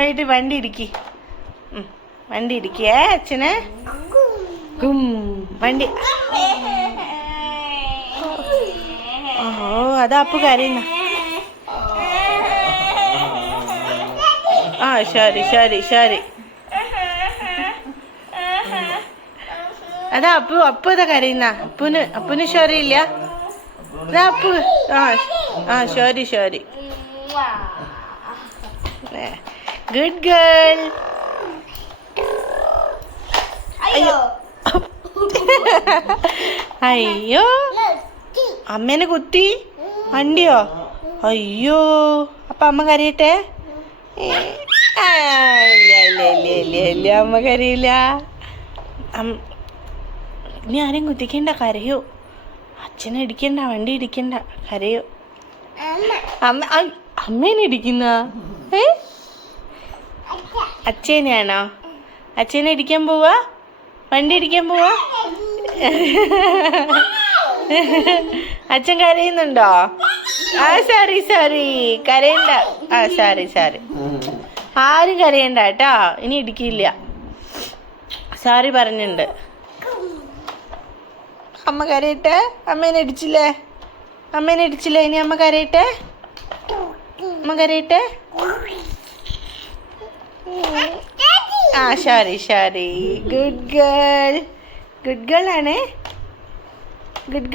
ആയിട്ട് വണ്ടി ഇടിക്ക്. വണ്ടി ഇടിക്കേ. അച്ഛനെ? ഗും. വണ്ടി. ഓ അതാ അപ്പു കരയുന്ന. ആ ശരി ശരി ശരി. അതാ അപ്പു അപ്പു ഇതാ കരയുന്ന. അപ്പുന് അപ്പുന് ശരിയില്ല. അതാ അപ്പു. ആ ആ ശരി ശരി. ഗുഡ് ഗേൾ അയ്യോ. അയ്യോ. അമ്മേനെ കുത്തി. വണ്ടിയോ? അയ്യോ. അപ്പൊ അമ്മ കരയട്ടെ? ഇല്ല ഇല്ല ഇല്ല ഇല്ല ഇല്ല അമ്മ കരയില്ല. ഇനി ആരും കുത്തിക്കണ്ട കരയോ. അച്ഛനെ ഇടിക്കണ്ട വണ്ടി ഇടിക്കണ്ട കരയോ. അമ്മ. അമ്മേനെ ഇടിക്കുന്ന? ഏ? അച്ഛനെയാണോ? അച്ഛനെ ഇടിക്കാൻ പോവാ? വണ്ടി ഇടിക്കാൻ പോവാ? അച്ഛൻ കരയുന്നുണ്ടോ? ആ സോറി സോറി കരയണ്ട. ആ സോറി സോറി ആരും കരയണ്ട കേട്ടോ. ഇനി ഇടിക്കില്ല. സോറി പറഞ്ഞുണ്ട് അമ്മ കരയട്ടെ? അമ്മേനെ ഇടിച്ചില്ലേ? അമ്മേനെ ഇടിച്ചില്ലേ? ഇനി അമ്മ കരയട്ടെ? അമ്മ കരയട്ടെ? ആ Shari Shari good girl good girl ആണേ. ഗുഡ്